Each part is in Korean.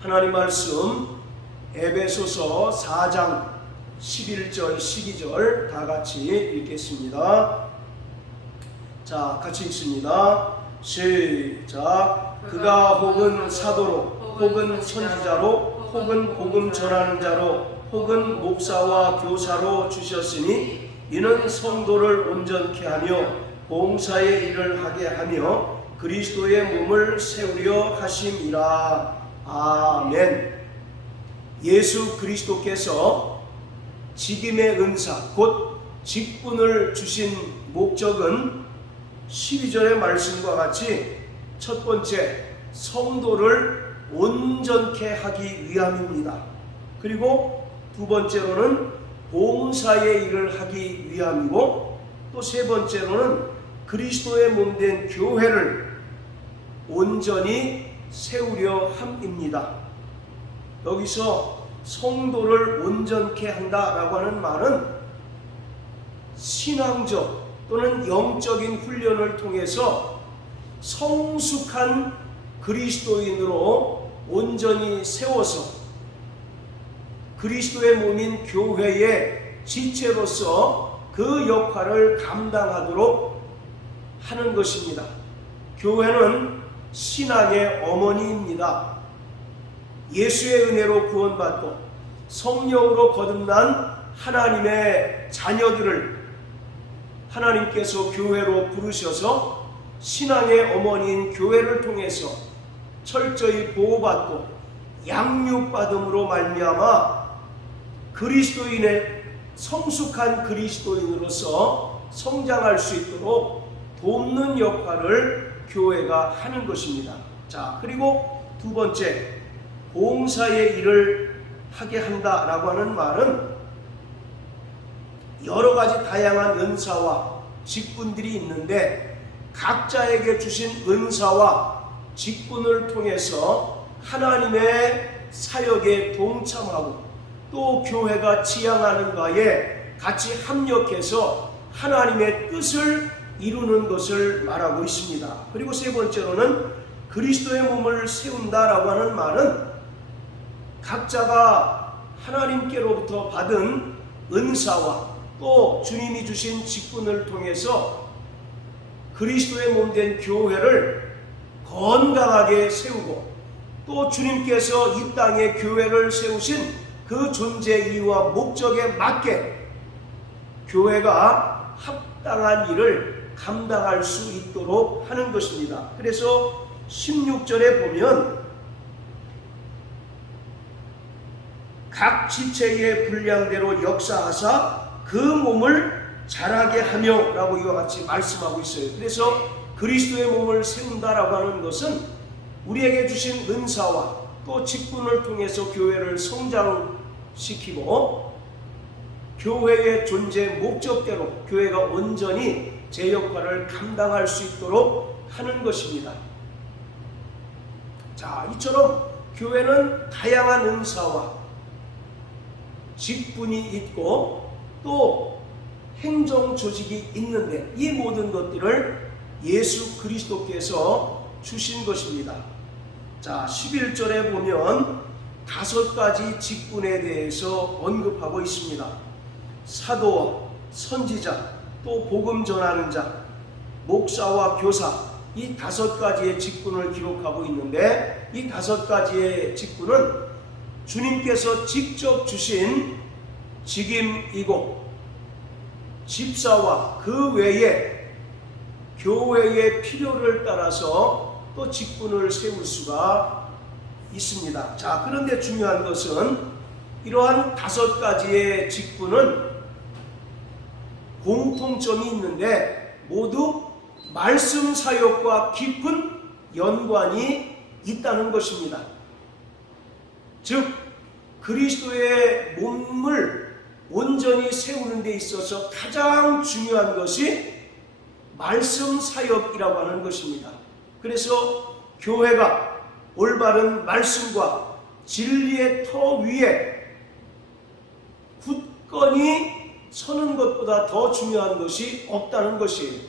하나님 말씀 에베소서 4장 11절 12절 다 같이 읽겠습니다. 자, 같이 읽습니다. 시작. 그가 혹은 사도로 혹은 선지자로 혹은 복음 전하는 자로 혹은 목사와 교사로 주셨으니 이는 성도를 온전케 하며 봉사의 일을 하게 하며 그리스도의 몸을 세우려 하심이라. 아멘. 예수 그리스도께서 직임의 은사 곧 직분을 주신 목적은 12절의 말씀과 같이 첫 번째 성도를 온전케 하기 위함입니다. 그리고 두 번째로는 봉사의 일을 하기 위함이고 또 세 번째로는 그리스도의 몸된 교회를 온전히 세우려 함입니다. 여기서 성도를 온전케 한다라고 하는 말은 신앙적 또는 영적인 훈련을 통해서 성숙한 그리스도인으로 온전히 세워서 그리스도의 몸인 교회의 지체로서 그 역할을 감당하도록 하는 것입니다. 교회는 신앙의 어머니입니다. 예수의 은혜로 구원받고 성령으로 거듭난 하나님의 자녀들을 하나님께서 교회로 부르셔서 신앙의 어머니인 교회를 통해서 철저히 보호받고 양육받음으로 말미암아 그리스도인의 성숙한 그리스도인으로서 성장할 수 있도록 돕는 역할을 교회가 하는 것입니다. 자, 그리고 두 번째, 봉사의 일을 하게 한다라고 하는 말은 여러 가지 다양한 은사와 직분들이 있는데 각자에게 주신 은사와 직분을 통해서 하나님의 사역에 동참하고 또 교회가 지향하는 바에 같이 합력해서 하나님의 뜻을 이루는 것을 말하고 있습니다. 그리고 세 번째로는 그리스도의 몸을 세운다라고 하는 말은 각자가 하나님께로부터 받은 은사와 또 주님이 주신 직분을 통해서 그리스도의 몸된 교회를 건강하게 세우고 또 주님께서 이 땅에 교회를 세우신 그 존재 이유와 목적에 맞게 교회가 합당한 일을 감당할 수 있도록 하는 것입니다. 그래서 16절에 보면 각 지체의 분량대로 역사하사 그 몸을 자라게 하며 라고 이와 같이 말씀하고 있어요. 그래서 그리스도의 몸을 세운다라고 하는 것은 우리에게 주신 은사와 또 직분을 통해서 교회를 성장시키고 교회의 존재 목적대로 교회가 온전히 제 역할을 감당할 수 있도록 하는 것입니다. 자, 이처럼 교회는 다양한 은사와 직분이 있고 또 행정 조직이 있는데 이 모든 것들을 예수 그리스도께서 주신 것입니다. 자, 11절에 보면 5가지 직분에 대해서 언급하고 있습니다. 사도와 선지자, 또 복음 전하는 자, 목사와 교사, 이 5가지의 직분을 기록하고 있는데 이 5가지의 직분은 주님께서 직접 주신 직임이고 집사와 그 외에 교회의 필요를 따라서 또 직분을 세울 수가 있습니다. 자, 그런데 중요한 것은 이러한 5가지의 직분은 공통점이 있는데 모두 말씀 사역과 깊은 연관이 있다는 것입니다. 즉 그리스도의 몸을 온전히 세우는 데 있어서 가장 중요한 것이 말씀 사역이라고 하는 것입니다. 그래서 교회가 올바른 말씀과 진리의 터 위에 굳건히 서는 것보다 더 중요한 것이 없다는 것이에요.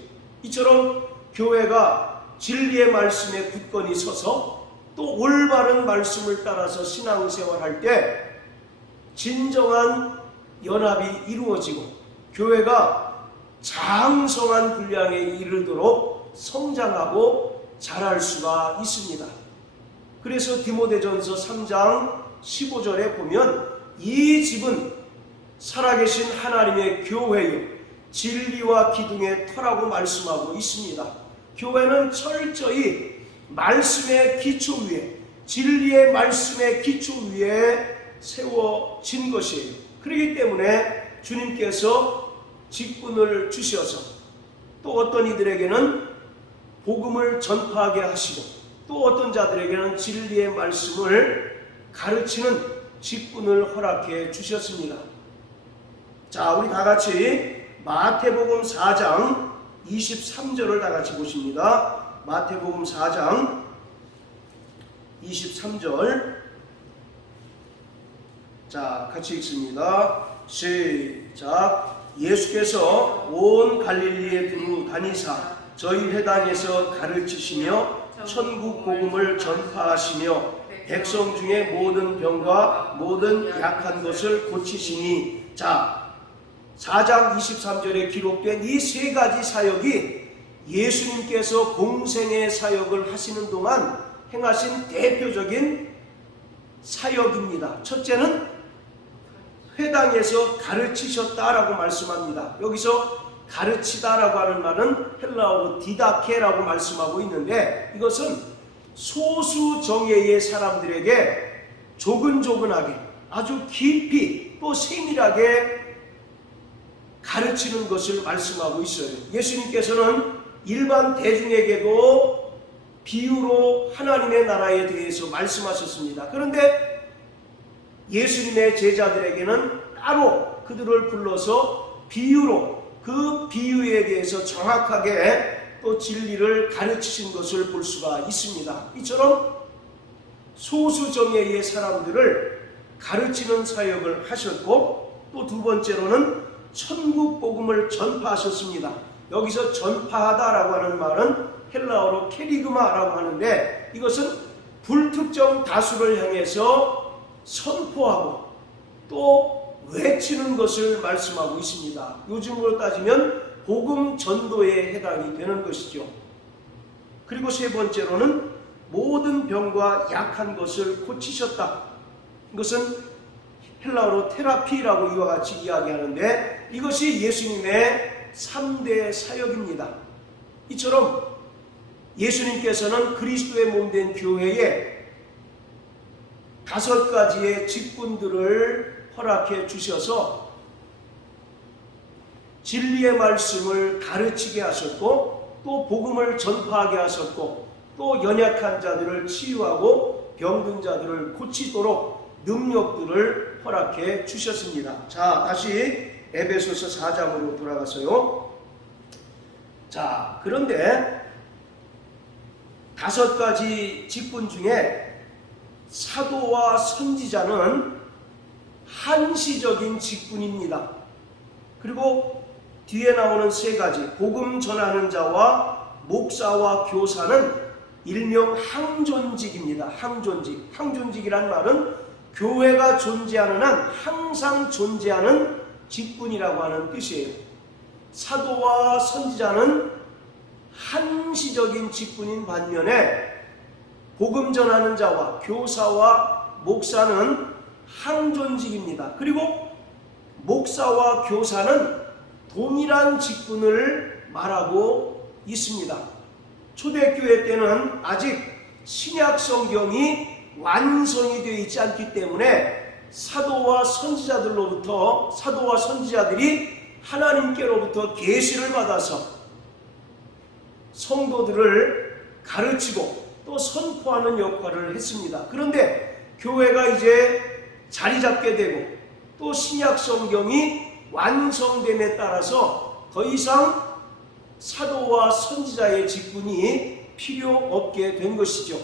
이처럼 교회가 진리의 말씀에 굳건히 서서 또 올바른 말씀을 따라서 신앙생활할 때 진정한 연합이 이루어지고 교회가 장성한 분량에 이르도록 성장하고 자랄 수가 있습니다. 그래서 디모데전서 3장 15절에 보면 이 집은 살아계신 하나님의 교회요 진리와 기둥의 터라고 말씀하고 있습니다. 교회는 철저히 말씀의 기초 위에, 진리의 말씀의 기초 위에 세워진 것이에요. 그렇기 때문에 주님께서 직분을 주셔서 또 어떤 이들에게는 복음을 전파하게 하시고 또 어떤 자들에게는 진리의 말씀을 가르치는 직분을 허락해 주셨습니다. 자, 우리 다 같이 마태복음 4장 23절을 다 같이 보십니다. 마태복음 4장 23절. 자, 같이 읽습니다. 시작. 예수께서 온 갈릴리에 두루 다니사 저희 회당에서 가르치시며 천국 복음을 전파하시며 백성 중에 모든 병과 모든 약한 것을 고치시니. 자, 4장 23절에 기록된 이 세 가지 사역이 예수님께서 공생의 사역을 하시는 동안 행하신 대표적인 사역입니다. 첫째는 회당에서 가르치셨다라고 말씀합니다. 여기서 가르치다라고 하는 말은 헬라어로 디다케라고 말씀하고 있는데 이것은 소수 정예의 사람들에게 조근조근하게 아주 깊이 또 세밀하게 가르치는 것을 말씀하고 있어요. 예수님께서는 일반 대중에게도 비유로 하나님의 나라에 대해서 말씀하셨습니다. 그런데 예수님의 제자들에게는 따로 그들을 불러서 비유로 그 비유에 대해서 정확하게 또 진리를 가르치신 것을 볼 수가 있습니다. 이처럼 소수 정예의 사람들을 가르치는 사역을 하셨고 또 두 번째로는 천국 복음을 전파하셨습니다. 여기서 전파하다라고 하는 말은 헬라어로 케리그마라고 하는데 이것은 불특정 다수를 향해서 선포하고 또 외치는 것을 말씀하고 있습니다. 요즘으로 따지면 복음 전도에 해당이 되는 것이죠. 그리고 세 번째로는 모든 병과 약한 것을 고치셨다. 이것은 헬라어로 테라피라고 이와 같이 이야기하는데 이것이 예수님의 3대 사역입니다. 이처럼 예수님께서는 그리스도의 몸된 교회에 5가지의 직분들을 허락해 주셔서 진리의 말씀을 가르치게 하셨고 또 복음을 전파하게 하셨고 또 연약한 자들을 치유하고 병든 자들을 고치도록 능력들을 허락해 주셨습니다. 자, 다시 에베소서 4장으로 돌아가서요. 자, 그런데 5가지 직분 중에 사도와 선지자는 한시적인 직분입니다. 그리고 뒤에 나오는 3가지 복음 전하는 자와 목사와 교사는 일명 항존직입니다. 항존직이란 말은 교회가 존재하는 한 항상 존재하는 직분이라고 하는 뜻이에요. 사도와 선지자는 한시적인 직분인 반면에 복음 전하는 자와 교사와 목사는 항존직입니다. 그리고 목사와 교사는 동일한 직분을 말하고 있습니다. 초대교회 때는 아직 신약 성경이 완성이 되어 있지 않기 때문에 사도와 선지자들이 하나님께로부터 계시를 받아서 성도들을 가르치고 또 선포하는 역할을 했습니다. 그런데 교회가 이제 자리 잡게 되고 또 신약 성경이 완성됨에 따라서 더 이상 사도와 선지자의 직분이 필요 없게 된 것이죠.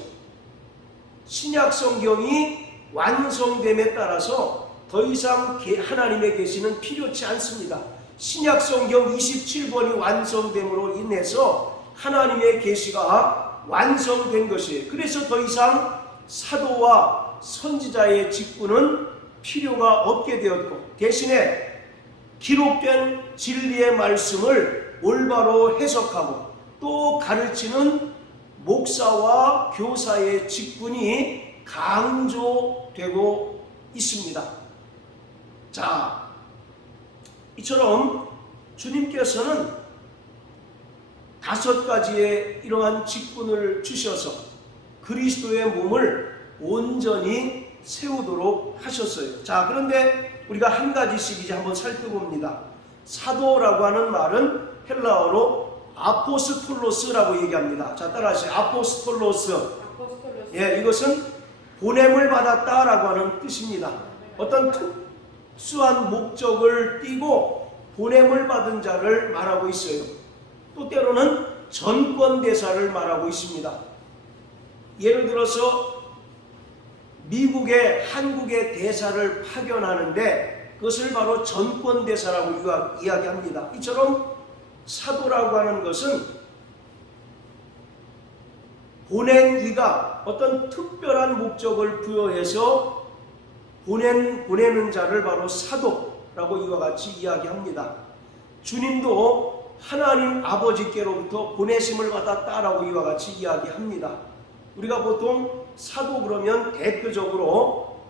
신약 성경이 완성됨에 따라서 더 이상 하나님의 계시는 필요치 않습니다. 신약 성경 27권이 완성됨으로 인해서 하나님의 계시가 완성된 것이에요. 그래서 더 이상 사도와 선지자의 직분은 필요가 없게 되었고, 대신에 기록된 진리의 말씀을 올바로 해석하고 또 가르치는 목사와 교사의 직분이 강조되고 있습니다. 자, 이처럼 주님께서는 5가지의 이러한 직분을 주셔서 그리스도의 몸을 온전히 세우도록 하셨어요. 자, 그런데 우리가 한 가지씩 이제 한번 살펴봅니다. 사도라고 하는 말은 헬라어로 아포스톨로스라고 얘기합니다. 자, 따라하세요. 아포스톨로스. 예, 이것은 보냄을 받았다라고 하는 뜻입니다. 어떤 특수한 목적을 띠고 보냄을 받은 자를 말하고 있어요. 또 때로는 전권대사를 말하고 있습니다. 예를 들어서 미국에 한국의 대사를 파견하는데 그것을 바로 전권대사라고 이야기합니다. 이처럼 사도라고 하는 것은 보낸 이가 어떤 특별한 목적을 부여해서 보내는 자를 바로 사도라고 이와 같이 이야기합니다. 주님도 하나님 아버지께로부터 보내심을 받았다라고 이와 같이 이야기합니다. 우리가 보통 사도 그러면 대표적으로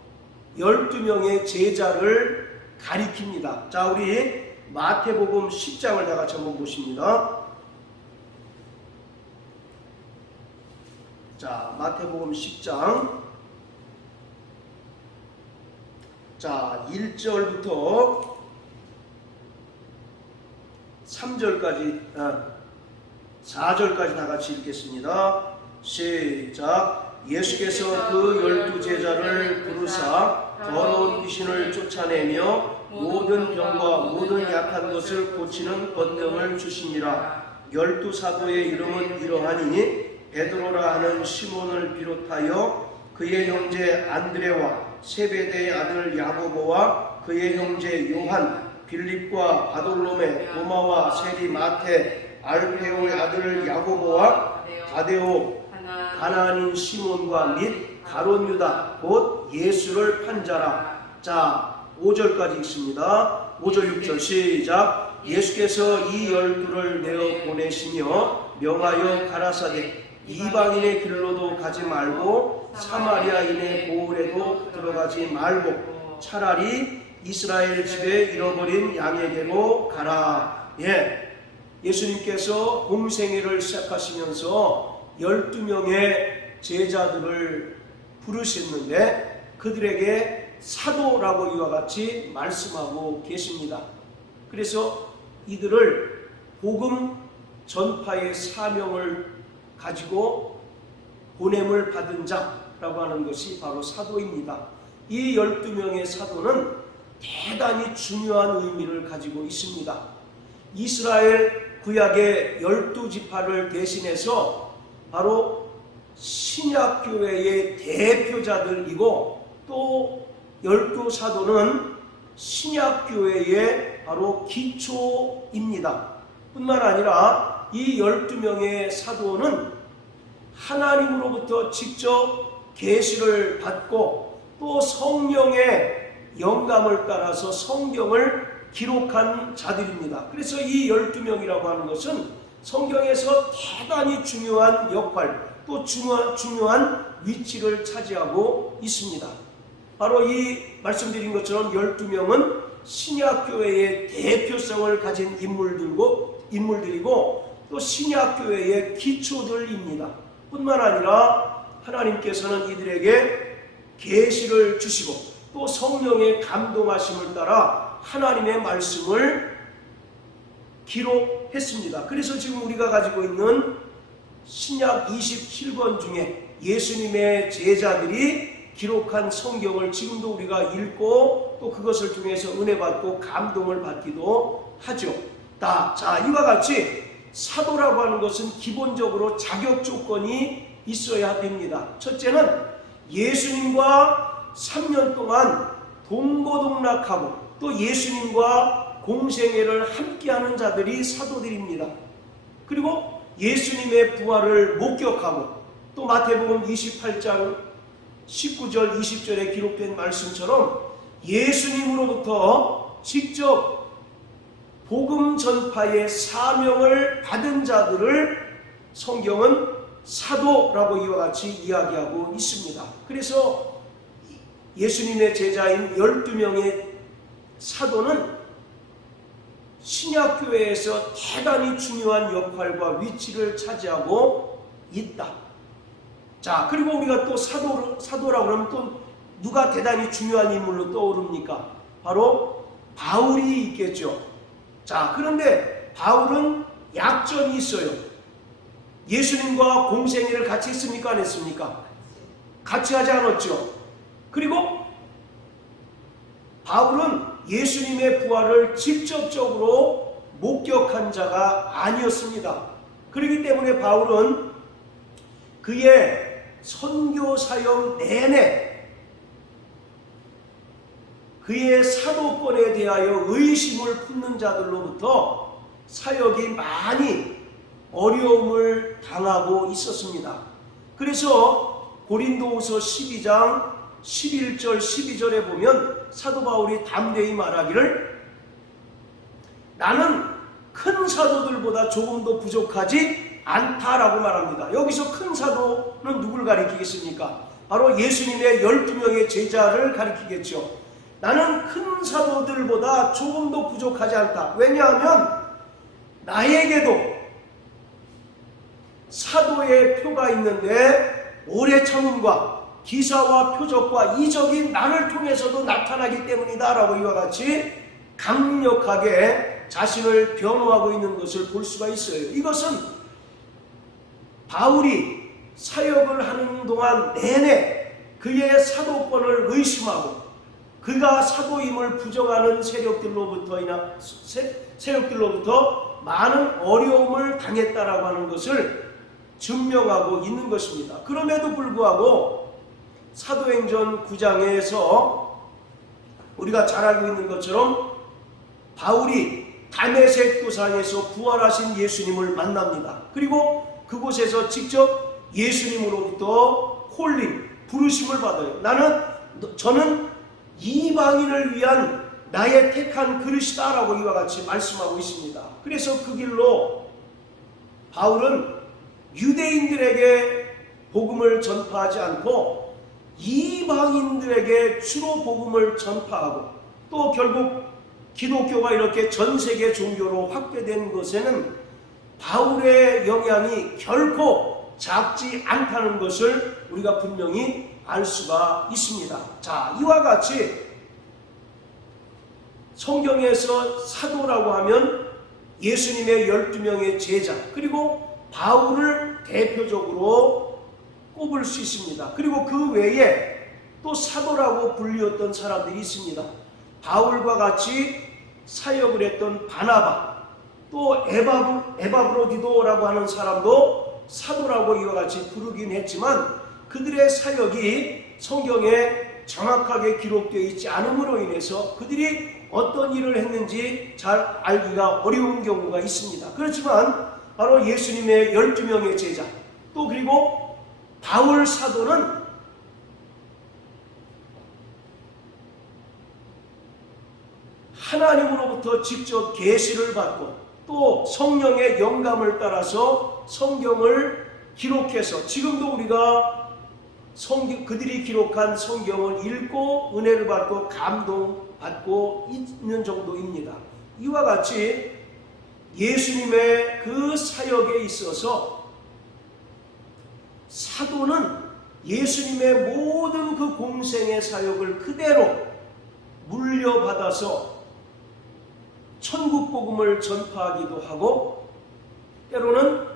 12명의 제자를 가리킵니다. 자, 우리 마태복음 10장을 다 같이 한번 보십니다. 자, 마태복음 10장. 자, 1절부터 3절까지, 4절까지 다 같이 읽겠습니다. 시작. 예수께서 그 12제자를 부르사 더러운 귀신을 쫓아내며 모든 병과 모든 약한 것을 고치는 권능을 주시니라. 12사도의 이름은 이러하니 베드로라 하는 시몬을 비롯하여 그의 형제 안드레와 세베대의 아들 야고보와 그의 형제 요한, 빌립과 바돌로메, 도마와 세리 마테, 알페오의 아들 야고보와 다데오, 가나안인 시몬과 및 가룟 유다 곧 예수를 판 자라. 자, 5절까지 읽습니다. 5절 6절 시작. 예수께서 이 12를 내어 보내시며 명하여 가라사대 이방인의 길로도 가지 말고 사마리아인의 고을에도 들어가지 말고 차라리 이스라엘 집에 잃어버린 양에게로 가라. 예, 예수님께서 공생애를 시작하시면서 12명의 제자들을 부르셨는데 그들에게 사도라고 이와 같이 말씀하고 계십니다. 그래서 이들을 복음 전파의 사명을 가지고 보냄을 받은 자라고 하는 것이 바로 사도입니다. 이 12명의 사도는 대단히 중요한 의미를 가지고 있습니다. 이스라엘 구약의 12지파를 대신해서 바로 신약교회의 대표자들이고 또 12사도는 신약교회의 바로 기초입니다. 뿐만 아니라 이 12명의 사도는 하나님으로부터 직접 계시를 받고 또 성령의 영감을 따라서 성경을 기록한 자들입니다. 그래서 이 12명이라고 하는 것은 성경에서 대단히 중요한 역할 또 중요한 위치를 차지하고 있습니다. 바로 이 말씀드린 것처럼 12명은 신약교회의 대표성을 가진 인물들이고 또 신약교회의 기초들입니다. 뿐만 아니라 하나님께서는 이들에게 계시를 주시고 또 성령의 감동하심을 따라 하나님의 말씀을 기록했습니다. 그래서 지금 우리가 가지고 있는 신약 27권 중에 예수님의 제자들이 기록한 성경을 지금도 우리가 읽고 또 그것을 통해서 은혜 받고 감동을 받기도 하죠. 자, 이와 같이 사도라고 하는 것은 기본적으로 자격 조건이 있어야 됩니다. 첫째는 예수님과 3년 동안 동고동락하고 또 예수님과 공생애를 함께하는 자들이 사도들입니다. 그리고 예수님의 부활을 목격하고 또 마태복음 28장 19절 20절에 기록된 말씀처럼 예수님으로부터 직접 복음 전파의 사명을 받은 자들을 성경은 사도라고 이와 같이 이야기하고 있습니다. 그래서 예수님의 제자인 12명의 사도는 신약교회에서 대단히 중요한 역할과 위치를 차지하고 있다. 자, 그리고 우리가 또 사도라고 하면 또 누가 대단히 중요한 인물로 떠오릅니까? 바로 바울이 있겠죠. 자, 그런데 바울은 약점이 있어요. 예수님과 공생애를 같이 했습니까? 안 했습니까? 같이 하지 않았죠. 그리고 바울은 예수님의 부활을 직접적으로 목격한 자가 아니었습니다. 그렇기 때문에 바울은 그의 선교 사역 내내 그의 사도권에 대하여 의심을 품는 자들로부터 사역이 많이 어려움을 당하고 있었습니다. 그래서 고린도후서 12장 11절 12절에 보면 사도 바울이 담대히 말하기를 나는 큰 사도들보다 조금 더 부족하지 않다라고 말합니다. 여기서 큰 사도는 누굴 가리키겠습니까? 바로 예수님의 12명의 제자를 가리키겠죠. 나는 큰 사도들보다 조금 더 부족하지 않다. 왜냐하면 나에게도 사도의 표가 있는데 오래 참음과 기사와 표적과 이적이 나를 통해서도 나타나기 때문이다 라고 이와 같이 강력하게 자신을 변호하고 있는 것을 볼 수가 있어요. 이것은 바울이 사역을 하는 동안 내내 그의 사도권을 의심하고 그가 사도임을 부정하는 세력들로부터 많은 어려움을 당했다라고 하는 것을 증명하고 있는 것입니다. 그럼에도 불구하고 사도행전 9장에서 우리가 잘 알고 있는 것처럼 바울이 다메섹 도상에서 부활하신 예수님을 만납니다. 그리고 그곳에서 직접 예수님으로부터 콜림, 부르심을 받아요. 저는 이방인을 위한 나의 택한 그릇이다 라고 이와 같이 말씀하고 있습니다. 그래서 그 길로 바울은 유대인들에게 복음을 전파하지 않고 이방인들에게 주로 복음을 전파하고 또 결국 기독교가 이렇게 전 세계 종교로 확대된 것에는 바울의 영향이 결코 작지 않다는 것을 우리가 분명히 알 수가 있습니다. 자, 이와 같이 성경에서 사도라고 하면 예수님의 12명의 제자 그리고 바울을 대표적으로 꼽을 수 있습니다. 그리고 그 외에 또 사도라고 불리었던 사람들이 있습니다. 바울과 같이 사역을 했던 바나바 또 에바브로디도라고 하는 사람도 사도라고 이와 같이 부르긴 했지만 그들의 사역이 성경에 정확하게 기록되어 있지 않음으로 인해서 그들이 어떤 일을 했는지 잘 알기가 어려운 경우가 있습니다. 그렇지만 바로 예수님의 12명의 제자 또 그리고 바울 사도는 하나님으로부터 직접 계시를 받고 또 성령의 영감을 따라서 성경을 기록해서 지금도 우리가 그들이 기록한 성경을 읽고 은혜를 받고 감동받고 있는 정도입니다. 이와 같이 예수님의 그 사역에 있어서 사도는 예수님의 모든 그 공생의 사역을 그대로 물려받아서 천국 복음을 전파하기도 하고 때로는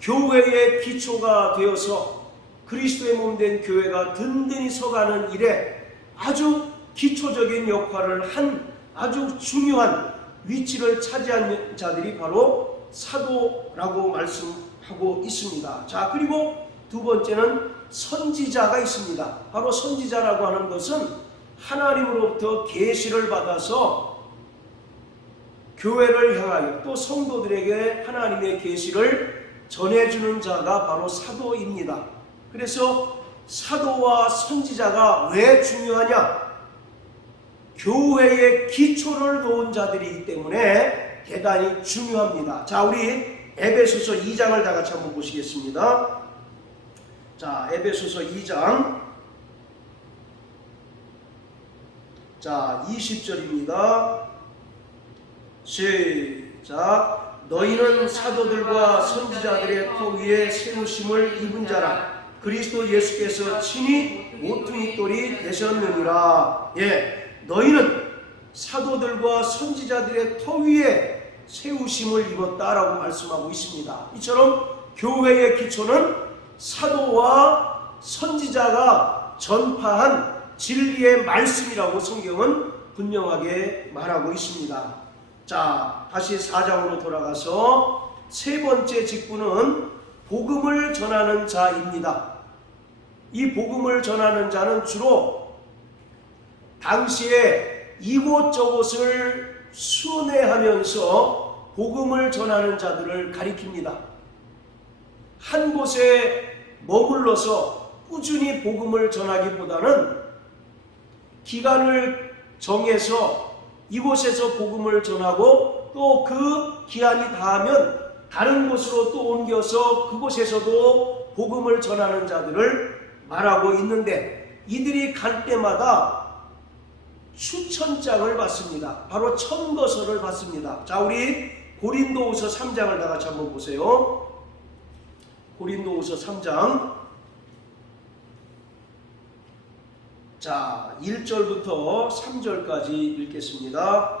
교회의 기초가 되어서 그리스도의 몸된 교회가 든든히 서가는 일에 아주 기초적인 역할을 한 아주 중요한 위치를 차지한 자들이 바로 사도라고 말씀하고 있습니다. 자, 그리고 두 번째는 선지자가 있습니다. 바로 선지자라고 하는 것은 하나님으로부터 계시를 받아서 교회를 향하여 또 성도들에게 하나님의 계시를 전해주는 자가 바로 사도입니다. 그래서 사도와 선지자가 왜 중요하냐? 교회의 기초를 놓은 자들이기 때문에 대단히 중요합니다. 자, 우리 에베소서 2장을 다 같이 한번 보시겠습니다. 자, 에베소서 2장. 자, 20절입니다. 시작. 너희는 사도들과 선지자들의 터 위에 세우심을 입은 자라. 그리스도 예수께서 친히 모퉁이 돌이 되셨느니라. 예, 너희는 사도들과 선지자들의 터 위에 세우심을 입었다라고 말씀하고 있습니다. 이처럼 교회의 기초는 사도와 선지자가 전파한 진리의 말씀이라고 성경은 분명하게 말하고 있습니다. 자, 다시 4장으로 돌아가서 세 번째 직분은 복음을 전하는 자입니다. 이 복음을 전하는 자는 주로 당시에 이곳저곳을 순회하면서 복음을 전하는 자들을 가리킵니다. 한 곳에 머물러서 꾸준히 복음을 전하기보다는 기간을 정해서 이곳에서 복음을 전하고 또 그 기한이 다하면 다른 곳으로 또 옮겨서 그곳에서도 복음을 전하는 자들을 말하고 있는데, 이들이 갈 때마다 추천장을 받습니다. 바로 천거서를 받습니다. 자, 우리 고린도후서 3장을 다 같이 한번 보세요. 고린도후서 3장. 자, 1절부터 3절까지 읽겠습니다.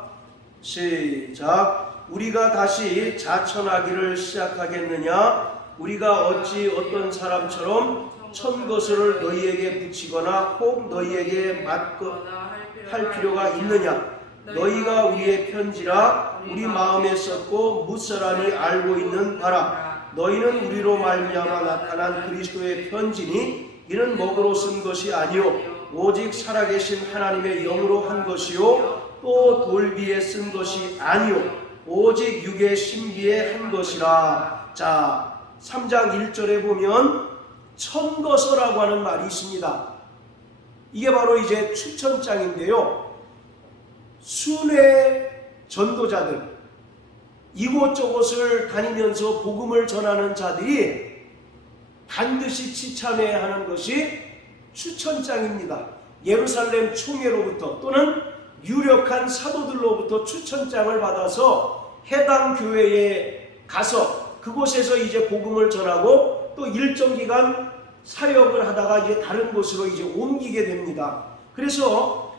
시작. 우리가 다시 자천하기를 시작하겠느냐? 우리가 어찌 어떤 사람처럼 천거스를 너희에게 붙이거나 혹 너희에게 맞거나 할 필요가 있느냐? 너희가 우리의 편지라 우리 마음에 썼고 무사람이 알고 있는 바라. 너희는 우리로 말미암아 나타난 그리스도의 편지니 이는 먹으로 쓴 것이 아니요 오직 살아계신 하나님의 영으로 한 것이요 또 돌비에 쓴 것이 아니요 오직 육의 신비에 한 것이라. 자, 3장 1절에 보면 천거서라고 하는 말이 있습니다. 이게 바로 이제 추천장인데요. 순회 전도자들, 이곳저곳을 다니면서 복음을 전하는 자들이 반드시 지참해야 하는 것이 추천장입니다. 예루살렘 총회로부터 또는 유력한 사도들로부터 추천장을 받아서 해당 교회에 가서 그곳에서 이제 복음을 전하고 또 일정 기간 사역을 하다가 이제 다른 곳으로 이제 옮기게 됩니다. 그래서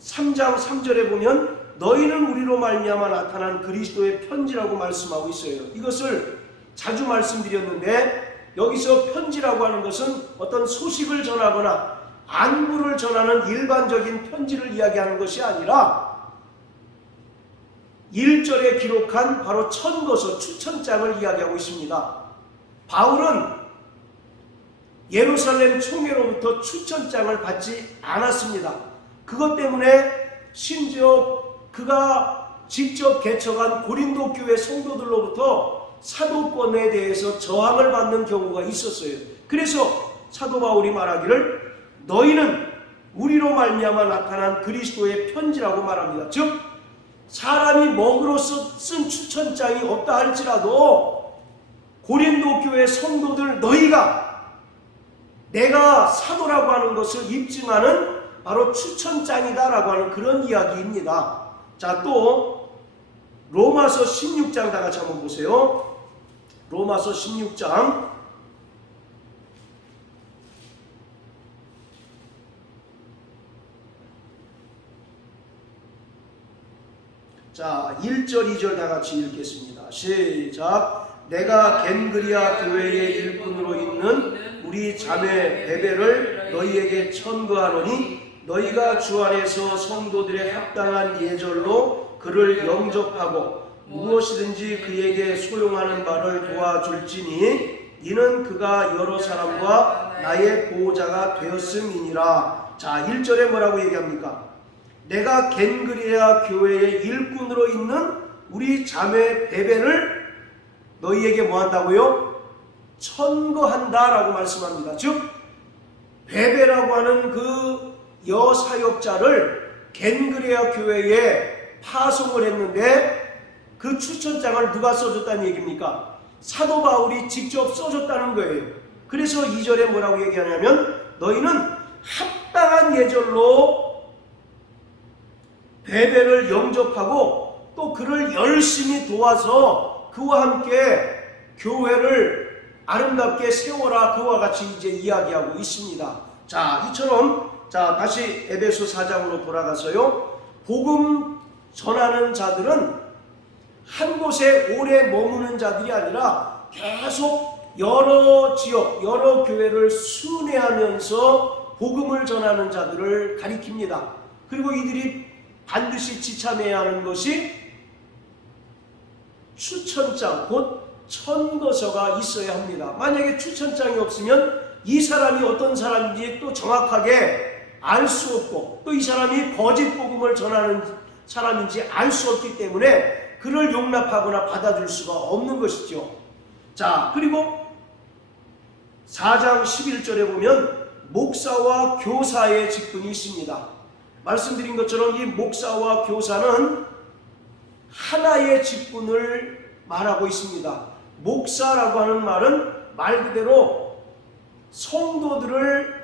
3장 3절에 보면 너희는 우리로 말미암아 나타난 그리스도의 편지라고 말씀하고 있어요. 이것을 자주 말씀드렸는데 여기서 편지라고 하는 것은 어떤 소식을 전하거나 안부를 전하는 일반적인 편지를 이야기하는 것이 아니라 1절에 기록한 바로 천거서 추천장을 이야기하고 있습니다. 바울은 예루살렘 총회로부터 추천장을 받지 않았습니다. 그것 때문에 심지어 그가 직접 개척한 고린도 교회 성도들로부터 사도권에 대해서 저항을 받는 경우가 있었어요. 그래서 사도 바울이 말하기를 너희는 우리로 말미암아 나타난 그리스도의 편지라고 말합니다. 즉 사람이 먹으로 쓴 추천장이 없다 할지라도 고린도 교회 성도들 너희가 내가 사도라고 하는 것을 입증하는 바로 추천장이다라고 하는 그런 이야기입니다. 자, 또 로마서 16장 다 같이 한번 보세요. 로마서 16장. 자, 1절 2절 다 같이 읽겠습니다. 시작. 내가 겐그리아 교회의 일꾼으로 있는 우리 자매 베베를 너희에게 천거하노니 너희가 주 안에서 성도들의 합당한 예절로 그를 영접하고 무엇이든지 그에게 소용하는 바를 도와줄지니 이는 그가 여러 사람과 나의 보호자가 되었음이니라. 자, 1절에 뭐라고 얘기합니까? 내가 겐그리아 교회의 일꾼으로 있는 우리 자매 베베를 너희에게 뭐 한다고요? 천거한다라고 말씀합니다. 즉 베베라고 하는 그 여사역자를 겐그레아 교회에 파송을 했는데 그 추천장을 누가 써줬다는 얘기입니까? 사도 바울이 직접 써줬다는 거예요. 그래서 2절에 뭐라고 얘기하냐면 너희는 합당한 예절로 베베를 영접하고 또 그를 열심히 도와서 그와 함께 교회를 아름답게 세워라. 그와 같이 이제 이야기하고 있습니다. 자, 이처럼 다시 에베소 4장으로 돌아가서요. 복음 전하는 자들은 한 곳에 오래 머무는 자들이 아니라 계속 여러 지역, 여러 교회를 순회하면서 복음을 전하는 자들을 가리킵니다. 그리고 이들이 반드시 지참해야 하는 것이 추천장, 곧 천거서가 있어야 합니다. 만약에 추천장이 없으면 이 사람이 어떤 사람인지 또 정확하게 알 수 없고 또 이 사람이 거짓 복음을 전하는 사람인지 알 수 없기 때문에 그를 용납하거나 받아줄 수가 없는 것이죠. 자, 그리고 4장 11절에 보면 목사와 교사의 직분이 있습니다. 말씀드린 것처럼 이 목사와 교사는 하나의 직분을 말하고 있습니다. 목사라고 하는 말은 말 그대로 성도들을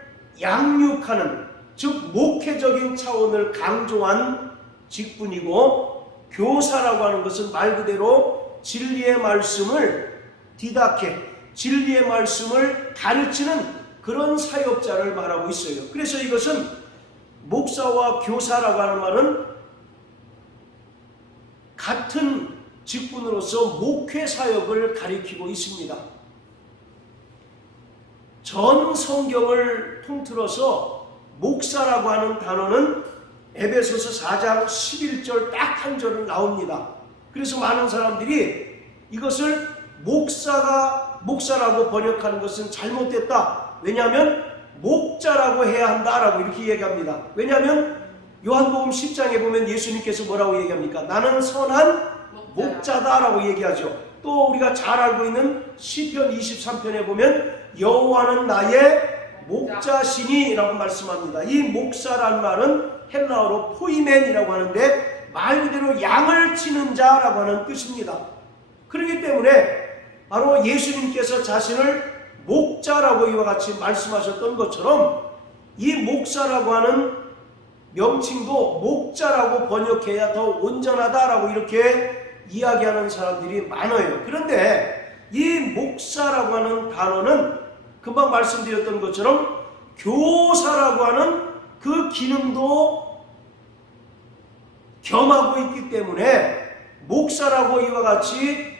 양육하는, 즉 목회적인 차원을 강조한 직분이고, 교사라고 하는 것은 말 그대로 진리의 말씀을 디다케, 진리의 말씀을 가르치는 그런 사역자를 말하고 있어요. 그래서 이것은 목사와 교사라고 하는 말은 같은 직분으로서 목회 사역을 가리키고 있습니다. 전 성경을 통틀어서 목사라고 하는 단어는 에베소서 4장 11절 딱 한 절은 나옵니다. 그래서 많은 사람들이 이것을 목사라고 번역하는 것은 잘못됐다. 왜냐하면 목자라고 해야 한다라고 이렇게 얘기합니다. 왜냐하면 요한복음 10장에 보면 예수님께서 뭐라고 얘기합니까? 나는 선한 목자다라고 얘기하죠. 또 우리가 잘 알고 있는 시편 23편에 보면 여호와는 나의 목자시니라고 말씀합니다. 이 목사란 말은 헬라어로 포이멘이라고 하는데 말 그대로 양을 치는 자라고 하는 뜻입니다. 그렇기 때문에 바로 예수님께서 자신을 목자라고 이와 같이 말씀하셨던 것처럼 이 목사라고 하는 명칭도 목자라고 번역해야 더 온전하다라고 이렇게 이야기하는 사람들이 많아요. 그런데 이 목사라고 하는 단어는 금방 말씀드렸던 것처럼 교사라고 하는 그 기능도 겸하고 있기 때문에 목사라고 이와 같이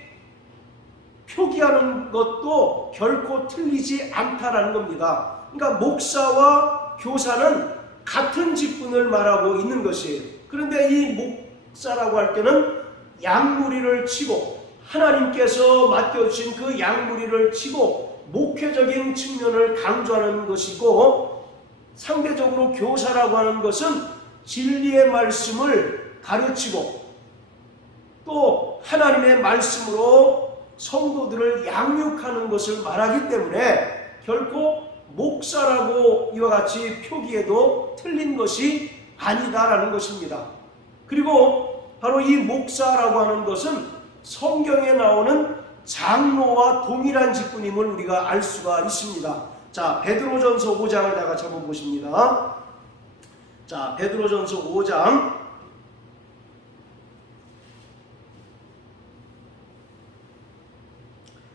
표기하는 것도 결코 틀리지 않다라는 겁니다. 그러니까 목사와 교사는 같은 직분을 말하고 있는 것이에요. 그런데 이 목사라고 할 때는 양무리를 치고 하나님께서 맡겨주신 그 양무리를 치고 목회적인 측면을 강조하는 것이고, 상대적으로 교사라고 하는 것은 진리의 말씀을 가르치고 또 하나님의 말씀으로 성도들을 양육하는 것을 말하기 때문에 결코 목사라고 이와 같이 표기해도 틀린 것이 아니다라는 것입니다. 그리고 바로 이 목사라고 하는 것은 성경에 나오는 장로와 동일한 직분임을 우리가 알 수가 있습니다. 자, 베드로전서 5장을 다 같이 한번 보십니다. 자, 베드로전서 5장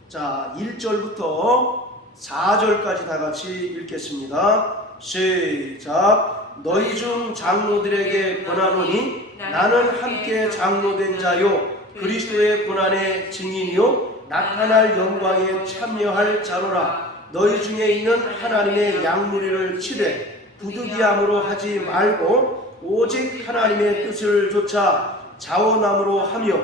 자, 1절부터 4절까지 다 같이 읽겠습니다. 시작. 너희 중 장로들에게 권하노니 나는 함께 장로된 자요 그리스도의 고난의 증인이요 나타날 영광에 참여할 자로라. 너희 중에 있는 하나님의 양무리를 치되 부득이함으로 하지 말고 오직 하나님의 뜻을 좇아 자원함으로 하며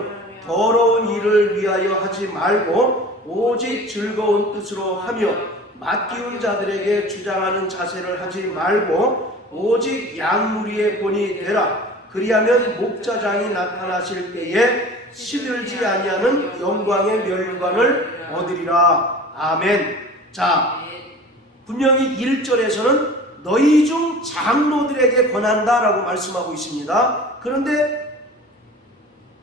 더러운 일을 위하여 하지 말고 오직 즐거운 뜻으로 하며 맡기운 자들에게 주장하는 자세를 하지 말고 오직 양무리의 본이 되라. 그리하면 목자장이 나타나실 때에 시들지 아니하는 영광의 멸관을 얻으리라. 아멘. 자, 분명히 1절에서는 너희 중 장로들에게 권한다라고 말씀하고 있습니다. 그런데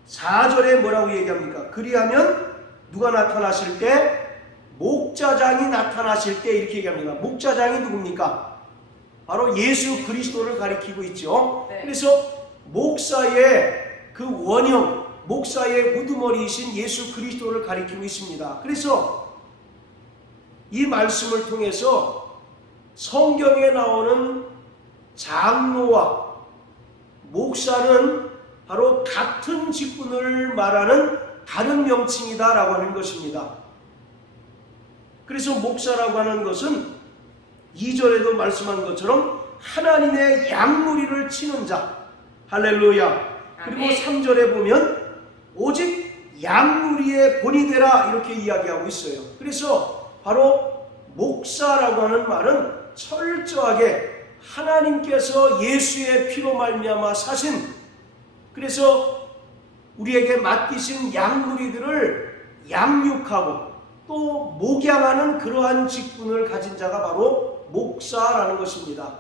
4절에 뭐라고 얘기합니까? 그리하면 누가 나타나실 때? 목자장이 나타나실 때 이렇게 얘기합니다. 목자장이 누굽니까? 바로 예수 그리스도를 가리키고 있죠. 네. 그래서 목사의 그 원형, 목사의 우두머리이신 예수 그리스도를 가리키고 있습니다. 그래서 이 말씀을 통해서 성경에 나오는 장로와 목사는 바로 같은 직분을 말하는 다른 명칭이다라고 하는 것입니다. 그래서 목사라고 하는 것은 2절에도 말씀한 것처럼 하나님의 양무리를 치는 자, 할렐루야. 그리고 아멘. 3절에 보면 오직 양무리의 본이 되라 이렇게 이야기하고 있어요. 그래서 바로 목사라고 하는 말은 철저하게 하나님께서 예수의 피로 말미암아 사신, 그래서 우리에게 맡기신 양무리들을 양육하고 또 목양하는 그러한 직분을 가진 자가 바로 목사라는 것입니다.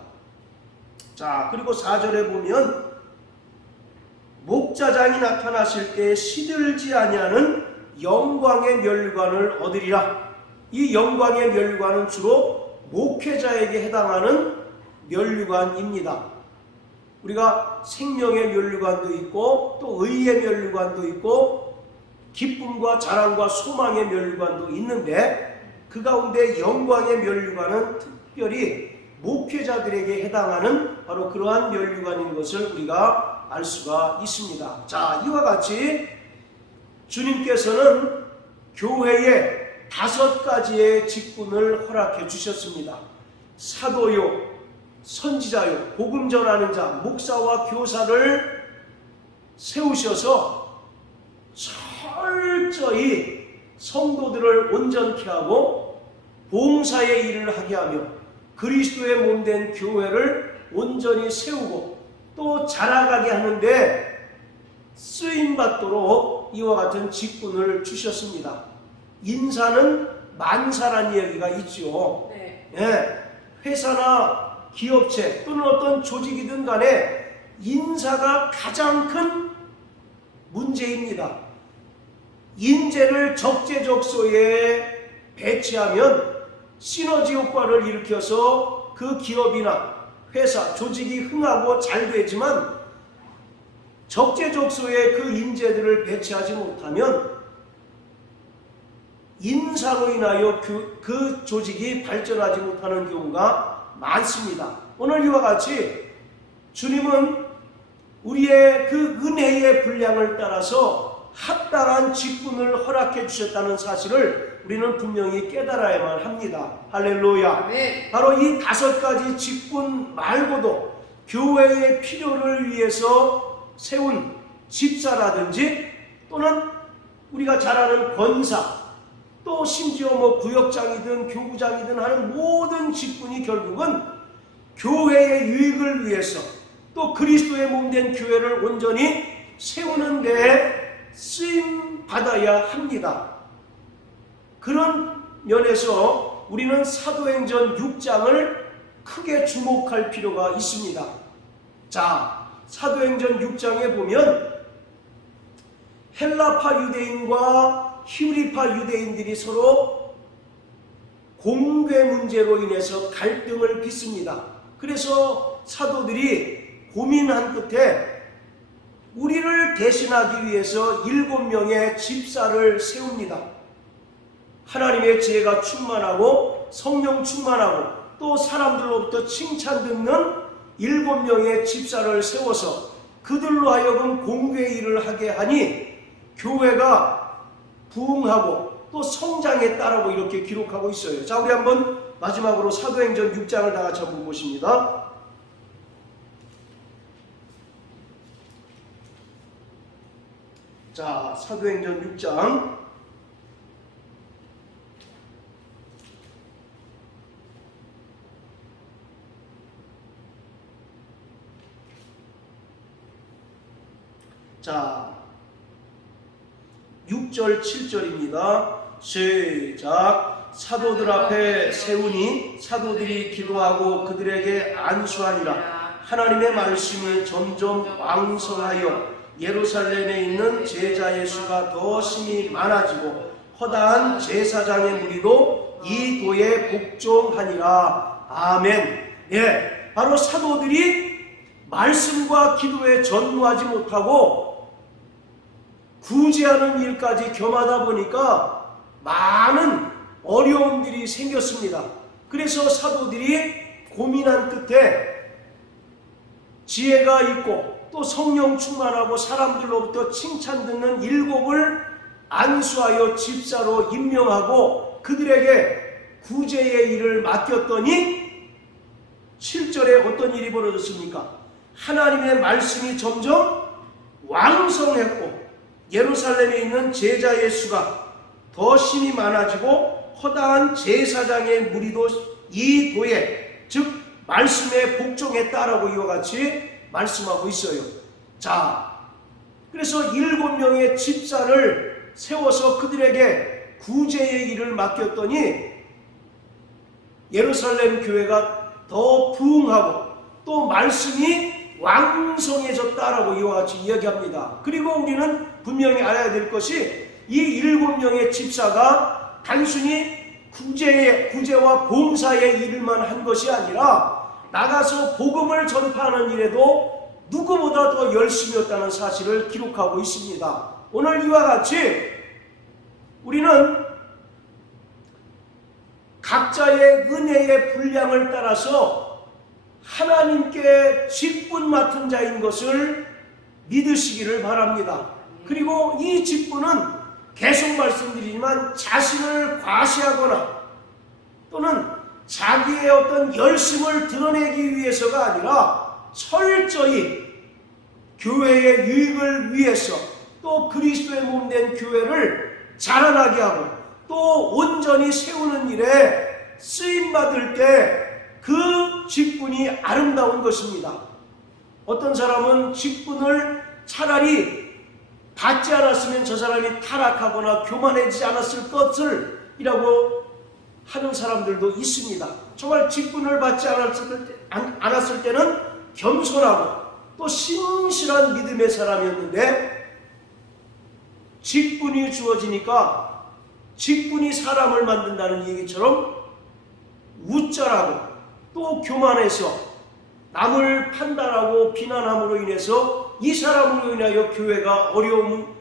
자, 그리고 4절에 보면 목자장이 나타나실 때 시들지 아니하는 영광의 멸관을 얻으리라. 이 영광의 멸관은 주로 목회자에게 해당하는 멸관입니다. 우리가 생명의 멸관도 있고 또 의의 멸관도 있고 기쁨과 자랑과 소망의 멸관도 있는데 그 가운데 영광의 멸관은 특별히 목회자들에게 해당하는 바로 그러한 멸관인 것을 우리가 알 수가 있습니다. 자, 이와 같이 주님께서는 교회에 5가지의 직분을 허락해 주셨습니다. 사도요, 선지자요, 복음 전하는 자, 목사와 교사를 세우셔서 철저히 성도들을 온전케 하고 봉사의 일을 하게 하며 그리스도의 몸된 교회를 온전히 세우고 또 자라가게 하는데 쓰임받도록 이와 같은 직분을 주셨습니다. 인사는 만사란 이야기가 있죠. 네. 예, 회사나 기업체 또는 어떤 조직이든 간에 인사가 가장 큰 문제입니다. 인재를 적재적소에 배치하면 시너지 효과를 일으켜서 그 기업이나 회사, 조직이 흥하고 잘 되지만 적재적소에 그 인재들을 배치하지 못하면 인사로 인하여 그 조직이 발전하지 못하는 경우가 많습니다. 오늘 이와 같이 주님은 우리의 그 은혜의 분량을 따라서 합당한 직분을 허락해 주셨다는 사실을 우리는 분명히 깨달아야만 합니다. 할렐루야. 네. 바로 이 5가지 직분 말고도 교회의 필요를 위해서 세운 집사라든지 또는 우리가 잘 아는 권사, 또 심지어 구역장이든 교구장이든 하는 모든 직분이 결국은 교회의 유익을 위해서 또 그리스도의 몸된 교회를 온전히 세우는 데 쓰임 받아야 합니다. 그런 면에서 우리는 사도행전 6장을 크게 주목할 필요가 있습니다. 자, 사도행전 6장에 보면 헬라파 유대인과 히브리파 유대인들이 서로 공궤 문제로 인해서 갈등을 빚습니다. 그래서 사도들이 고민한 끝에 우리를 대신하기 위해서 7명의 집사를 세웁니다. 하나님의 지혜가 충만하고 성령 충만하고 또 사람들로부터 칭찬 듣는 7명의 집사를 세워서 그들로 하여금 공궤 일을 하게 하니 교회가 부흥하고 또 성장했다라고 이렇게 기록하고 있어요. 자, 우리 한번 마지막으로 사도행전 6장을 다 같이 한번 보십니다. 자, 사도행전 6장 자, 6절 7절입니다. 시작. 사도들 앞에 세우니 사도들이 기도하고 그들에게 안수하니라. 하나님의 말씀이 점점 왕성하여 예루살렘에 있는 제자의 수가 더 심히 많아지고 허다한 제사장의 무리도 이 도에 복종하니라. 아멘. 예, 바로 사도들이 말씀과 기도에 전무하지 못하고 구제하는 일까지 겸하다 보니까 많은 어려움들이 생겼습니다. 그래서 사도들이 고민한 끝에 지혜가 있고 또 성령 충만하고 사람들로부터 칭찬 듣는 7을 안수하여 집사로 임명하고 그들에게 구제의 일을 맡겼더니 7절에 어떤 일이 벌어졌습니까? 하나님의 말씀이 점점 왕성했고 예루살렘에 있는 제자의 수가 더 심히 많아지고 허다한 제사장의 무리도 이 도에, 즉 말씀에 복종했다라고 이와 같이 말씀하고 있어요. 자, 그래서 7명의 집사를 세워서 그들에게 구제의 일을 맡겼더니 예루살렘 교회가 더 부흥하고 또 말씀이 왕성해졌다라고 이와 같이 이야기합니다. 그리고 우리는 분명히 알아야 될 것이 이 7명의 집사가 단순히 구제와 봉사의 일만 한 것이 아니라 나가서 복음을 전파하는 일에도 누구보다 더 열심이었다는 사실을 기록하고 있습니다. 오늘 이와 같이 우리는 각자의 은혜의 분량을 따라서 하나님께 직분 맡은 자인 것을 믿으시기를 바랍니다. 그리고 이 직분은 계속 말씀드리지만 자신을 과시하거나 또는 자기의 어떤 열심을 드러내기 위해서가 아니라 철저히 교회의 유익을 위해서 또 그리스도의 몸된 교회를 자라나게 하고 또 온전히 세우는 일에 쓰임받을 때 그 직분이 아름다운 것입니다. 어떤 사람은 직분을 차라리 받지 않았으면 저 사람이 타락하거나 교만해지지 않았을 것을 이라고 하는 사람들도 있습니다. 정말 직분을 받지 않았을 때는 겸손하고 또 신실한 믿음의 사람이었는데 직분이 주어지니까 직분이 사람을 만든다는 얘기처럼 우쭐하고 또 교만해서 남을 판단하고 비난함으로 인해서 이 사람으로 인하여 교회가 어려운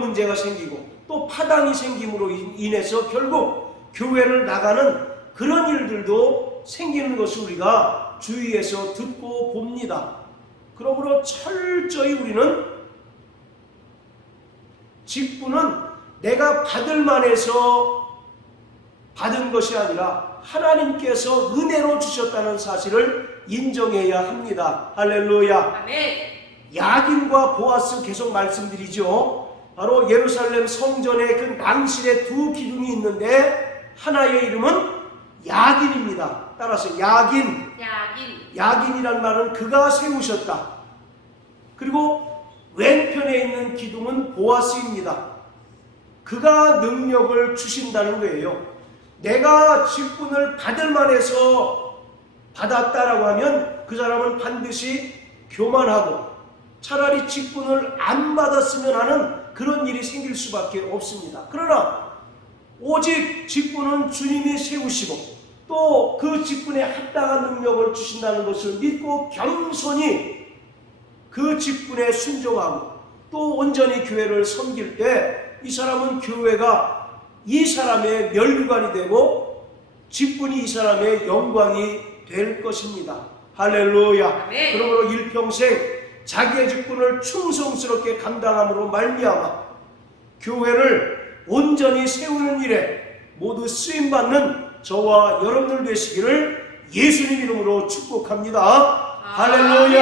문제가 생기고 또 파당이 생김으로 인해서 결국 교회를 나가는 그런 일들도 생기는 것을 우리가 주위에서 듣고 봅니다. 그러므로 철저히 우리는 직분은 내가 받을 만해서 받은 것이 아니라 하나님께서 은혜로 주셨다는 사실을 인정해야 합니다. 할렐루야. 아멘. 야긴과 보아스 계속 말씀드리죠. 바로 예루살렘 성전에 그 낭실에 두 기둥이 있는데 하나의 이름은 야긴입니다. 따라서 야긴이란 말은 그가 세우셨다. 그리고 왼편에 있는 기둥은 보아스입니다. 그가 능력을 주신다는 거예요. 내가 직분을 받을 만해서 받았다라고 하면 그 사람은 반드시 교만하고 차라리 직분을 안 받았으면 하는 그런 일이 생길 수밖에 없습니다. 그러나 오직 직분은 주님이 세우시고 또 그 직분에 합당한 능력을 주신다는 것을 믿고 겸손히 그 직분에 순종하고 또 온전히 교회를 섬길 때 이 사람은 교회가 이 사람의 면류관이 되고 직분이 이 사람의 영광이 될 것입니다. 할렐루야. 네. 그러므로 일평생 자기의 직분을 충성스럽게 감당함으로 말미암아 교회를 온전히 세우는 일에 모두 쓰임받는 저와 여러분들 되시기를 예수님 이름으로 축복합니다. 할렐루야.